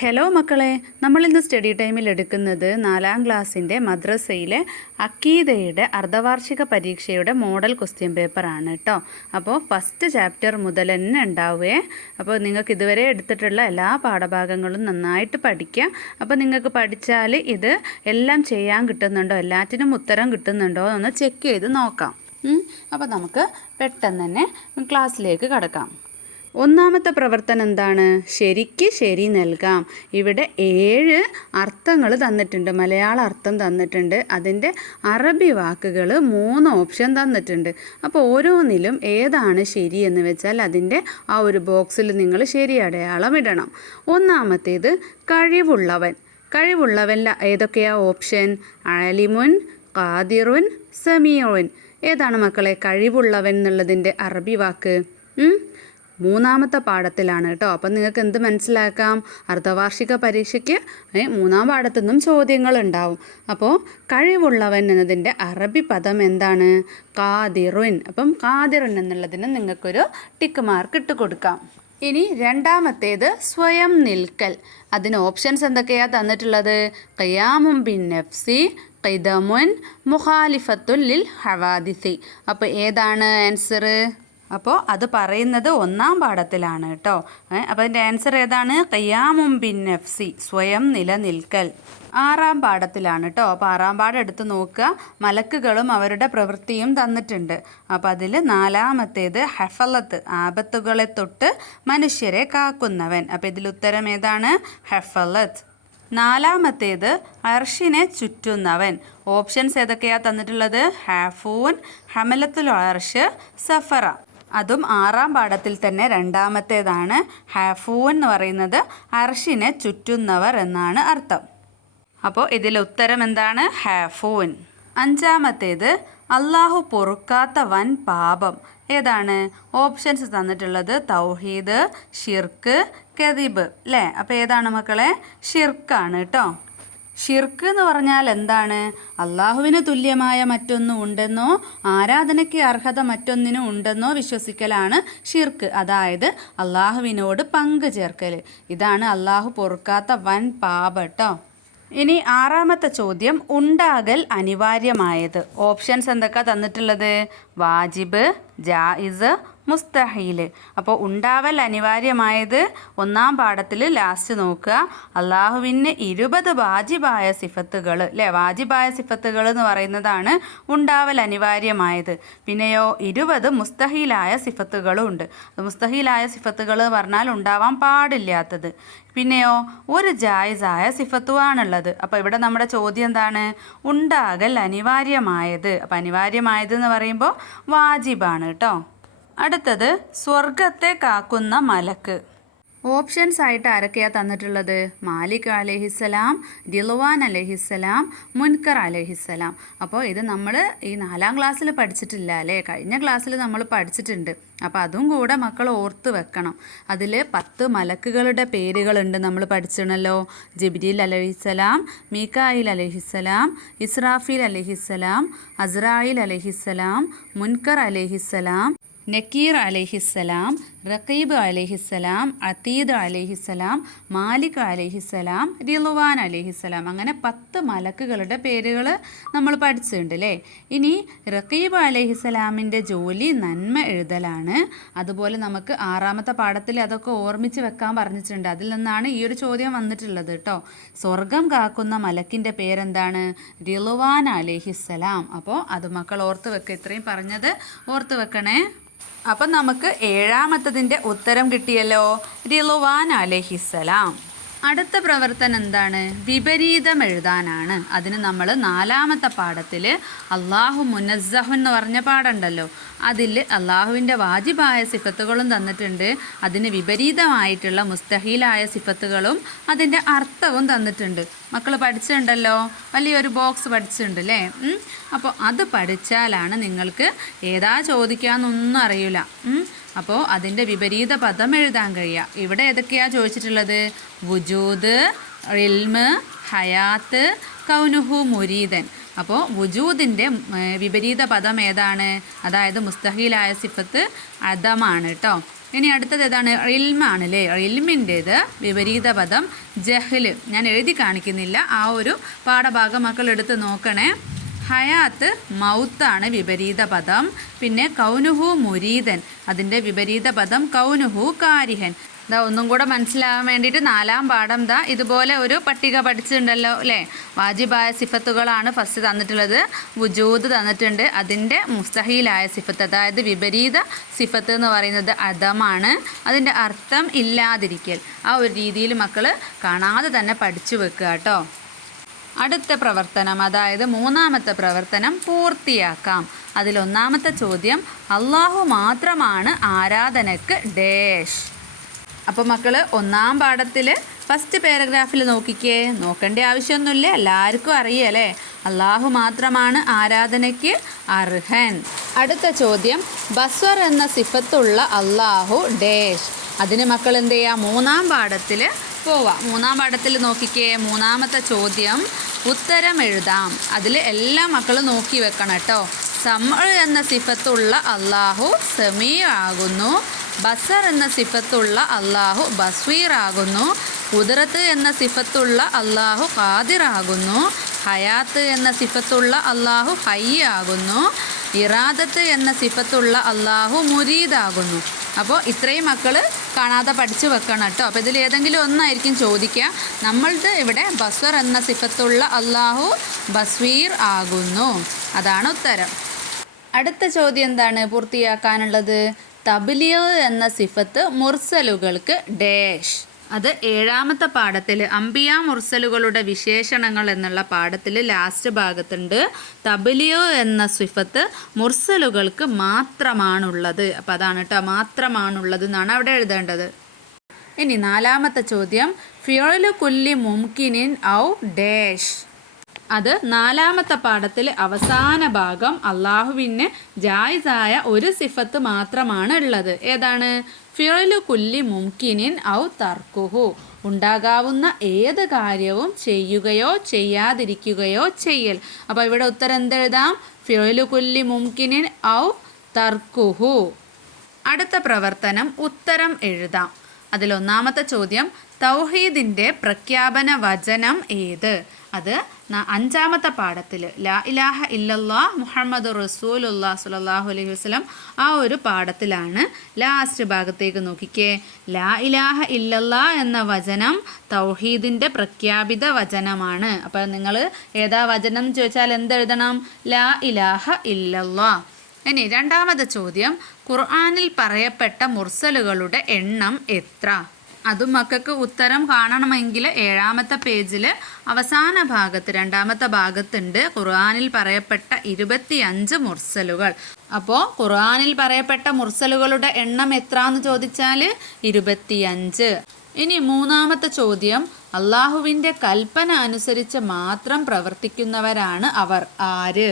Hello മക്കളെ നമ്മളിന്ന് study ടൈമിൽ എടുക്കുന്നത് നാലാം ക്ലാസ്സിന്റെ മദ്രസയിലെ അക്കീദയുടെ അർദ്ധവാർഷിക പരീക്ഷയുടെ മോഡൽ ക്വസ്റ്റ്യൻ പേപ്പറാണ് കേട്ടോ അപ്പോൾ ഫസ്റ്റ് ചാപ്റ്റർ മുതൽ തന്നെ ഉണ്ടാവുകയെ അപ്പോൾ നിങ്ങൾക്ക് ഇതുവരെ എടുത്തിട്ടുള്ള എല്ലാ പാഠഭാഗങ്ങളും നന്നായിട്ട് പഠിക്കുക അപ്പോൾ നിങ്ങൾക്ക് പഠിച്ചാൽ ഇത് എല്ലാം ചെയ്യാൻ കിട്ടുന്നുണ്ടോ എല്ലാറ്റിനും ഉത്തരം കിട്ടുന്നുണ്ടോ എന്ന് ചെക്ക് ചെയ്ത് നോക്കാം. അപ്പോൾ നമുക്ക് പെട്ടെന്ന് തന്നെ ക്ലാസ്സിലേക്ക് കടക്കാം. ഒന്നാമത്തെ പ്രവർത്തനം എന്താണ്? ശരിക്ക് ശരി നൽകാം. ഇവിടെ ഏഴ് അർത്ഥങ്ങൾ തന്നിട്ടുണ്ട്. മലയാള അർത്ഥം തന്നിട്ടുണ്ട്. അതിന്റെ അറബി വാക്കുകൾ മൂന്ന് ഓപ്ഷൻ തന്നിട്ടുണ്ട്. അപ്പോൾ ഓരോന്നിലും ഏതാണ് ശരി എന്ന് വെച്ചാൽ അതിന്റെ ആ ഒരു ബോക്സിൽ നിങ്ങൾ ശരി അടയാളം ഇടണം. ഒന്നാമത്തേത് കഴിവുള്ളവൻ. കഴിവുള്ളവൻ ഏതൊക്കെയാ ഓപ്ഷൻ? അലിമുൻ ഖാദിറുൻ സമീറുൻ ഏതാണ് മക്കളെ? കഴിവുള്ളവൻ എന്നുള്ളതിന്റെ അറബി വാക്ക്? മൂന്നാമത്തെ പാഠത്തിലാണ് കേട്ടോ. അപ്പം നിങ്ങൾക്ക് എന്ത് മനസ്സിലാക്കാം? അർദ്ധവാർഷിക പരീക്ഷയ്ക്ക് മൂന്നാം പാഠത്തു നിന്നും ചോദ്യങ്ങൾ ഉണ്ടാവും. അപ്പോൾ കഴിവുള്ളവൻ എന്നതിന്റെ അറബി പദം എന്താണ്? കാതിറുൻ അപ്പം കാതിറുൻ എന്നുള്ളതിന് നിങ്ങൾക്കൊരു ടിക്ക് മാർക്ക് ഇട്ട് കൊടുക്കാം. ഇനി രണ്ടാമത്തേത് സ്വയം നിൽക്കൽ. അതിന് ഓപ്ഷൻസ് എന്തൊക്കെയാണ് തന്നിട്ടുള്ളത്? കയാമും ബിൻ നഫ്സി ഖിദമുൻ മുഖാലിഫത്തുൽ ലിൽ ഹവാദിസി. അപ്പോൾ ഏതാണ് ആൻസർ അപ്പോൾ അത് പറയുന്നത് ഒന്നാം പാഠത്തിലാണ് കേട്ടോ. അപ്പോൾ അതിന്റെ ആൻസർ ഏതാണ്? കയ്യാമും ബിൻ നഫ്സി സ്വയം നിലനിൽക്കൽ. ആറാം പാഠത്തിലാണ് കേട്ടോ. അപ്പോൾ ആറാം പാഠം എടുത്ത് നോക്കുക. മലക്കുകളും അവരുടെ പ്രവൃത്തിയും തന്നിട്ടുണ്ട്. അപ്പോൾ അതിൽ നാലാമത്തേത് ഹെഫലത്ത് ആപത്തുകളെ തൊട്ട് മനുഷ്യരെ കാക്കുന്നവൻ. അപ്പോൾ ഇതിൽ ഉത്തരം ഏതാണ്? ഹെഫലത്ത്. നാലാമത്തേത് അർഷിനെ ചുറ്റുന്നവൻ. ഓപ്ഷൻസ് ഏതൊക്കെയാണ് തന്നിട്ടുള്ളത്? ഹാഫൂൻ ഹമലത്തുൽ അർഷ് സഫറ. അതും ആറാം പാഠത്തിൽ തന്നെ രണ്ടാമത്തേതാണ്. ഹാഫൂൻ എന്ന് പറയുന്നത് അർഷിനെ ചുറ്റുന്നവർ എന്നാണ് അർത്ഥം. അപ്പോൾ ഇതിൽ ഉത്തരം എന്താണ്? ഹാഫൂൻ. അഞ്ചാമത്തേത് അള്ളാഹു പൊറുക്കാത്ത വൻ പാപം. ഏതാണ്? ഓപ്ഷൻസ് തന്നിട്ടുള്ളത് തൗഹീദ് ഷിർക്ക് കെതിബ് അല്ലേ അപ്പോൾ ഏതാണ് മക്കളെ? ഷിർക്കാണ് കേട്ടോ. ഷിർക്ക് എന്ന് പറഞ്ഞാൽ എന്താണ്? അള്ളാഹുവിന് തുല്യമായ മറ്റൊന്നും ഉണ്ടെന്നോ ആരാധനയ്ക്ക് അർഹത മറ്റൊന്നിനും ഉണ്ടെന്നോ വിശ്വസിക്കലാണ് ഷിർക്ക്. അതായത് അള്ളാഹുവിനോട് പങ്കു ചേർക്കൽ ഇതാണ് അള്ളാഹു പൊറുക്കാത്ത വൻ പാപട്ടോ ഇനി ആറാമത്തെ ചോദ്യം ഉണ്ടാകൽ അനിവാര്യമായത്. ഓപ്ഷൻസ് എന്തൊക്കെ തന്നിട്ടുള്ളത്? വാജിബ് ജായിസ് മുസ്തഹീൽ അപ്പോൾ ഉണ്ടാവൽ അനിവാര്യമായത് ഒന്നാം പാഠത്തിൽ ലാസ്റ്റ് നോക്കുക. അള്ളാഹുവിന് ഇരുപത് വാജിബായ സിഫത്തുകൾ അല്ലേ വാജിബായ സിഫത്തുകൾ എന്ന് പറയുന്നതാണ് ഉണ്ടാവൽ അനിവാര്യമായത്. പിന്നെയോ ഇരുപത് മുസ്തഹീലായ സിഫത്തുകളും ഉണ്ട്. മുസ്തഹീലായ സിഫത്തുകൾ പറഞ്ഞാൽ ഉണ്ടാവാൻ പാടില്ലാത്തത്. പിന്നെയോ ഒരു ജായിസായ സിഫത്തുവാണുള്ളത്. അപ്പോൾ ഇവിടെ നമ്മുടെ ചോദ്യം എന്താണ്? ഉണ്ടാകൽ അനിവാര്യമായത്. അപ്പോൾ അനിവാര്യമായത് എന്ന് പറയുമ്പോൾ വാജിബാണ് കേട്ടോ. അടുത്തത് സ്വർഗത്തെ കാക്കുന്ന മലക്ക്. ഓപ്ഷൻസ് ആയിട്ട് ആരൊക്കെയാണ് തന്നിട്ടുള്ളത്? മാലിക് അലഹിസ്സലാം ദിൽവാൻ അലഹിസ്സലാം മുൻകർ അലഹിസ്സലാം. അപ്പോൾ ഇത് നമ്മൾ ഈ നാലാം ക്ലാസ്സിൽ പഠിച്ചിട്ടില്ല അല്ലേ? കഴിഞ്ഞ ക്ലാസ്സിൽ നമ്മൾ പഠിച്ചിട്ടുണ്ട്. അപ്പോൾ അതും കൂടെ മക്കൾ ഓർത്ത് വെക്കണം. അതിൽ പത്ത് മലക്കുകളുടെ പേരുകളുണ്ട് നമ്മൾ പഠിച്ചിണല്ലോ. ജിബ്രീൽ അലഹിസ്സലാം മീക്കായിൽ അലഹിസ്സലാം ഇസ്രാഫീൽ അലഹിസ്സലാം അസ്രായിൽ അലഹിസ്സലാം മുൻകർ അലഹിസ്സലാം നക്കീർ അലഹിസ്സലാം റഖീബ് അലഹിസ്സലാം അതീദ് അലഹിസ്സലാം മാലിക് അലഹിസ്സലാം റിലുവാൻ അലഹിസ്സലാം. അങ്ങനെ പത്ത് മലക്കുകളുടെ പേരുകൾ നമ്മൾ പഠിച്ചിട്ടുണ്ട് അല്ലേ ഇനി റഖീബ് അലഹിസ്സലാമിന്റെ ജോലി നന്മ എഴുതലാണ്. അതുപോലെ നമുക്ക് ആറാമത്തെ പാഠത്തിൽ അതൊക്കെ ഓർമ്മിച്ച് വെക്കാൻ പറഞ്ഞിട്ടുണ്ട്. അതിൽ നിന്നാണ് ഈ ഒരു ചോദ്യം വന്നിട്ടുള്ളത് കേട്ടോ സ്വർഗം കാക്കുന്ന മലക്കിന്റെ പേരെന്താണ്? റിലുവാൻ അലഹിസ്സലാം. അപ്പോൾ അത് മക്കൾ ഓർത്ത് വെക്കുക ഇത്രയും പറഞ്ഞത് ഓർത്ത് വെക്കണേ. അപ്പം നമുക്ക് ഏഴാമത്തതിന്റെ ഉത്തരം കിട്ടിയല്ലോ. റിലുവാൻ അലഹിസലാം അടുത്ത പ്രവർത്തനം എന്താണ്? വിപരീതം എഴുതാനാണ്. അതിന് നമ്മൾ നാലാമത്തെ പാഠത്തിൽ അള്ളാഹു മുനസ്സഹു എന്ന് പറഞ്ഞ പാടുണ്ടല്ലോ. അതിൽ അള്ളാഹുവിന്റെ വാജിബായ സിഫത്തുകളും തന്നിട്ടുണ്ട്. അതിന് വിപരീതമായിട്ടുള്ള മുസ്തഹീലായ സിഫത്തുകളും അതിന്റെ അർത്ഥവും തന്നിട്ടുണ്ട്. മക്കൾ പഠിച്ചിട്ടുണ്ടല്ലോ? വലിയൊരു ബോക്സ് പഠിച്ചിട്ടുണ്ട് അല്ലേ അപ്പോൾ അത് പഠിച്ചാലാണ് നിങ്ങൾക്ക് ഏതാ ചോദിക്കാമെന്നൊന്നും അറിയില്ല. അപ്പോൾ അതിന്റെ വിപരീത പദം എഴുതാൻ കഴിയുക ഇവിടെ ഏതൊക്കെയാണ് ചോദിച്ചിട്ടുള്ളത്? വുജൂദ് റിൽമ് ഹയാത്ത് കൗനുഹു മുരീദൻ. അപ്പോൾ വുജൂദിന്റെ വിപരീത പദം ഏതാണ്? അതായത് മുസ്തഹീലായ സിഫത്ത് അദമാണ് കേട്ടോ ഇനി അടുത്തത് ഏതാണ്? റിൽമാണ് അല്ലേ റിൽമിന്റേത് വിപരീത പദം ജഹ്ല്. ഞാൻ എഴുതി കാണിക്കുന്നില്ല. ആ ഒരു പാഠഭാഗം മക്കൾ എടുത്ത് നോക്കണേ. ഹയാത്ത് മൗത്താണ് വിപരീത പദം പിന്നെ കൗനുഹു മുരീതൻ. അതിന്റെ വിപരീത പദം കൗനുഹു കാരിഹൻ. ഇതാ ഒന്നും കൂടെ മനസ്സിലാവാൻ വേണ്ടിയിട്ട് നാലാം പാഠം ദാ ഇതുപോലെ ഒരു പട്ടിക പഠിച്ചിട്ടുണ്ടല്ലോ അല്ലേ? വാജിബായ സിഫത്തുകളാണ് ഫസ്റ്റ് തന്നിട്ടുള്ളത്. വുജൂദ് തന്നിട്ടുണ്ട്. അതിന്റെ മുസ്തഹീലായ സിഫത്ത് അതായത് വിപരീത സിഫത്ത് എന്ന് പറയുന്നത് അധമാണ് അതിന്റെ അർത്ഥം ഇല്ലാതിരിക്കൽ. ആ ഒരു രീതിയിൽ മക്കൾ കാണാതെ തന്നെ പഠിച്ചു വെക്കുക കേട്ടോ. അടുത്ത പ്രവർത്തനം അതായത് മൂന്നാമത്തെ പ്രവർത്തനം പൂർത്തിയാക്കാം. അതിലൊന്നാമത്തെ ചോദ്യം അള്ളാഹു മാത്രമാണ് ആരാധനക്ക് ഡേഷ് അപ്പോൾ മക്കൾ ഒന്നാം പാഠത്തിൽ ഫസ്റ്റ് പാരഗ്രാഫിൽ നോക്കിക്കേ. നോക്കേണ്ട ആവശ്യമൊന്നുമില്ല എല്ലാവർക്കും അറിയാലേ അള്ളാഹു മാത്രമാണ് ആരാധനയ്ക്ക് അർഹൻ. അടുത്ത ചോദ്യം ബസ്വർ എന്ന സിഫത്തുള്ള അള്ളാഹു ഡേഷ് അതിന് മക്കൾ എന്ത് ചെയ്യുക മൂന്നാം പാഠത്തിൽ പോവാം മൂന്നാം പാഠത്തിൽ നോക്കിക്കേ മൂന്നാമത്തെ ചോദ്യം ഉത്തരം എഴുതാം. അതിൽ എല്ലാ മക്കളും നോക്കി വെക്കണം കേട്ടോ. സമൾ എന്ന സിഫത്തുള്ള അള്ളാഹു സമീ ആകുന്നു. ബസർ എന്ന സിഫത്തുള്ള അള്ളാഹു ബസ്വീർ ആകുന്നു. ഉദറത്ത് എന്ന സിഫത്തുള്ള അള്ളാഹു ഖാദിർ ആകുന്നു. ഹയാത്ത് എന്ന സിഫത്തുള്ള അള്ളാഹു ഹയ്യ ആകുന്നു. ഇറാദത്ത് എന്ന സിഫത്തുള്ള അള്ളാഹു മുരീദാകുന്നു അപ്പോൾ ഇത്രയും മക്കൾ കാണാതെ പഠിച്ചു വെക്കണം കേട്ടോ. അപ്പോൾ ഇതിൽ ഏതെങ്കിലും ഒന്നായിരിക്കും ചോദിക്കുക. നമ്മളുടെ ഇവിടെ ബസ്വർ എന്ന സിഫത്തുള്ള അള്ളാഹു ബസ്വീർ ആകുന്നു. അതാണ് ഉത്തരം. അടുത്ത ചോദ്യം എന്താണ് പൂർത്തിയാക്കാനുള്ളത്? തബിലിയ എന്ന സിഫത്ത് മുർസലുകൾക്ക് ഡേഷ്. അത് ഏഴാമത്തെ പാഠത്തിൽ അംബിയ മുർസലുകളുടെ വിശേഷണങ്ങൾ എന്നുള്ള പാഠത്തിൽ ലാസ്റ്റ് ഭാഗത്തുണ്ട്. തബിലിയോ എന്ന സ്വിഫത്ത് മുർസലുകൾക്ക് മാത്രമാണുള്ളത്. അപ്പോൾ അതാണ് കേട്ടോ മാത്രമാണുള്ളത് എന്നാണ് അവിടെ എഴുതേണ്ടത്. ഇനി നാലാമത്തെ ചോദ്യം. ഫിയോലു കുല്ലി മുംകിനിൻ ഔ ഡേഷ്. അത് നാലാമത്തെ പാഠത്തിലെ അവസാന ഭാഗം അള്ളാഹുവിന് ജായിസായ ഒരു സിഫത്ത് മാത്രമാണ് ഉള്ളത്. ഏതാണ്? ഫിറലു കുല്ലി മുംകിനിൻ ഔ തർക്കുഹു. ഉണ്ടാകാവുന്ന ഏത് കാര്യവും ചെയ്യുകയോ ചെയ്യാതിരിക്കുകയോ ചെയ്യൽ. അപ്പോൾ ഇവിടെ ഉത്തരം എന്തെഴുതാം? ഫിറലു കുല്ലി മുംകിനിൻ ഔ തർക്കുഹു. അടുത്ത പ്രവർത്തനം ഉത്തരം എഴുതാം. അതിലൊന്നാമത്തെ ചോദ്യം തൗഹീദിന്റെ പ്രഖ്യാപന വചനം ഏത്? അത് അഞ്ചാമത്തെ പാഠത്തിൽ ലാ ഇലാഹ ഇല്ലല്ലാ മുഹമ്മദ് റസൂലുല്ലാ സുലല്ലാഹു അലൈഹി വസ്ലം ആ ഒരു പാഠത്തിലാണ് ലാസ്റ്റ് ഭാഗത്തേക്ക് നോക്കിക്കേ. ലാ ഇലാഹ ഇല്ലല്ലാ എന്ന വചനം തൗഹീദിന്റെ പ്രഖ്യാപിത വചനമാണ്. അപ്പോൾ നിങ്ങൾ ഏതാ വചനം എന്ന് ചോദിച്ചാൽ എന്തെഴുതണം? ലാ ഇലാഹ ഇല്ലല്ലാ. ഇനി രണ്ടാമത്തെ ചോദ്യം ഖുർആാനിൽ പറയപ്പെട്ട മുർസലുകളുടെ എണ്ണം എത്ര? അതും മക്കൾക്ക് ഉത്തരം കാണണമെങ്കിൽ ഏഴാമത്തെ പേജിൽ അവസാന ഭാഗത്ത് രണ്ടാമത്തെ ഭാഗത്തുണ്ട് ഖുർആാനിൽ പറയപ്പെട്ട ഇരുപത്തിയഞ്ച് മുർസലുകൾ. അപ്പോൾ ഖുർആാനിൽ പറയപ്പെട്ട മുർസലുകളുടെ എണ്ണം എത്ര എന്ന് ചോദിച്ചാൽ ഇരുപത്തിയഞ്ച്. ഇനി മൂന്നാമത്തെ ചോദ്യം അള്ളാഹുവിന്റെ കൽപ്പന അനുസരിച്ച് മാത്രം പ്രവർത്തിക്കുന്നവരാണ് അവർ ആര്?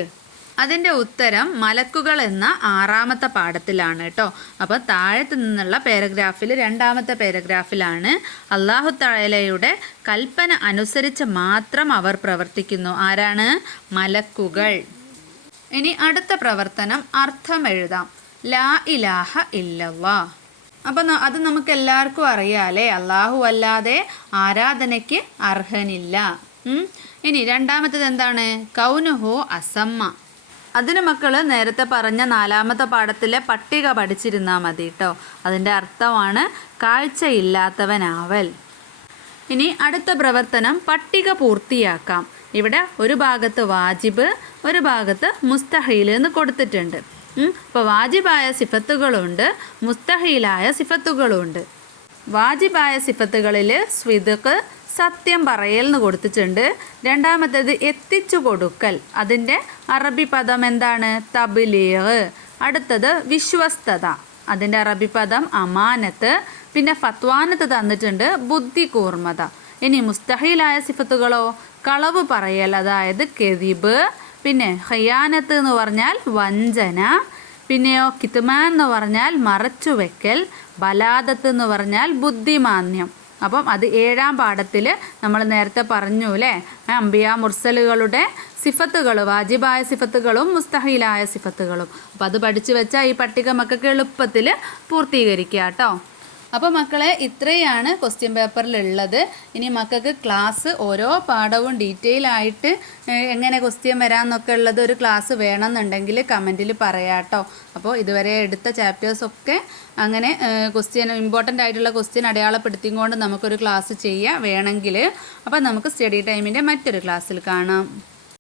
അതിന്റെ ഉത്തരം മലക്കുകൾ എന്ന ആറാമത്തെ പാഠത്തിലാണ് കേട്ടോ. അപ്പോൾ താഴത്ത് നിന്നുള്ള പാരഗ്രാഫിൽ രണ്ടാമത്തെ പാരഗ്രാഫിലാണ് അള്ളാഹു താലയുടെ കൽപ്പന അനുസരിച്ച് മാത്രം അവർ പ്രവർത്തിക്കുന്നു. ആരാണ്? മലക്കുകൾ. ഇനി അടുത്ത പ്രവർത്തനം അർത്ഥം എഴുതാം. ലാ ഇലാഹ ഇല്ലല്ലാ അപ്പം അത് നമുക്ക് എല്ലാവർക്കും അറിയാലേ അള്ളാഹു അല്ലാതെ ആരാധനയ്ക്ക് അർഹനില്ല. ഇനി രണ്ടാമത്തത് എന്താണ്? കൗനുഹു അസമ്മ. അതിന് മക്കൾ നേരത്തെ പറഞ്ഞ നാലാമത്തെ പാഠത്തിലെ പട്ടിക പഠിച്ചിരുന്നാൽ മതി കേട്ടോ അതിന്റെ അർത്ഥമാണ് കാഴ്ചയില്ലാത്തവനാവൽ. ഇനി അടുത്ത പ്രവർത്തനം പട്ടിക പൂർത്തിയാക്കാം. ഇവിടെ ഒരു ഭാഗത്ത് വാജിബ് ഒരു ഭാഗത്ത് മുസ്തഹീൽ എന്ന് കൊടുത്തിട്ടുണ്ട്. ഇപ്പോൾ വാജിബായ സിഫത്തുകളുണ്ട് മുസ്തഹീലായ സിഫത്തുകളുണ്ട്. വാജിബായ സിഫത്തുകളിൽ സ്വിദക്ക് സത്യം പറയൽ എന്ന് കൊടുത്തിട്ടുണ്ട്. രണ്ടാമത്തേത് എത്തിച്ചു കൊടുക്കൽ. അതിന്റെ അറബി പദം എന്താണ്? തബിലീഗ്. അടുത്തത് വിശ്വസ്തത. അതിന്റെ അറബി പദം അമാനത്ത്. പിന്നെ ഫത്വാനത്ത് തന്നിട്ടുണ്ട് ബുദ്ധി കൂർമ്മത ഇനി മുസ്തഹീലായ സിഫത്തുകളോ? കളവ് പറയൽ അതായത് കെതിബ്. പിന്നെ ഹയാനത്ത് എന്ന് പറഞ്ഞാൽ വഞ്ചന. പിന്നെയോ കിത്മാൻ എന്ന് പറഞ്ഞാൽ മറച്ചുവെക്കൽ. ബലാദത്ത് എന്ന് പറഞ്ഞാൽ ബുദ്ധിമാന്യം. അപ്പം അത് ഏഴാം പാഠത്തിൽ നമ്മൾ നേരത്തെ പറഞ്ഞു അല്ലേ അമ്പിയ മുർസലുകളുടെ സിഫത്തുകൾ വാജിബായ സിഫത്തുകളും മുസ്തഹിലായ സിഫത്തുകളും. അപ്പം അത് പഠിച്ചു വെച്ചാൽ ഈ പട്ടിക മക്കൾക്ക് എളുപ്പത്തിൽ പൂർത്തീകരിക്കുക കേട്ടോ അപ്പോൾ മക്കളെ ഇത്രയാണ് ക്വസ്റ്റ്യൻ പേപ്പറിലുള്ളത് ഇനി മക്കൾക്ക് ക്ലാസ് ഓരോ പാഠവും ഡീറ്റെയിൽ ആയിട്ട് എങ്ങനെ ക്വസ്റ്റ്യൻ വരാമെന്നൊക്കെ ഉള്ളത് ഒരു ക്ലാസ് വേണമെന്നുണ്ടെങ്കിൽ കമന്റിൽ പറയാം കേട്ടോ അപ്പോൾ ഇതുവരെ എടുത്ത ചാപ്റ്റേഴ്സൊക്കെ അങ്ങനെ ക്വസ്റ്റ്യൻ ഇമ്പോർട്ടന്റ് ആയിട്ടുള്ള ക്വസ്റ്റ്യൻ അടയാളപ്പെടുത്തിക്കൊണ്ട് നമുക്കൊരു ക്ലാസ് ചെയ്യാം വേണമെങ്കിൽ. അപ്പോൾ നമുക്ക് സ്റ്റഡി ടൈമിന്റെ മറ്റൊരു ക്ലാസ്സിൽ കാണാം.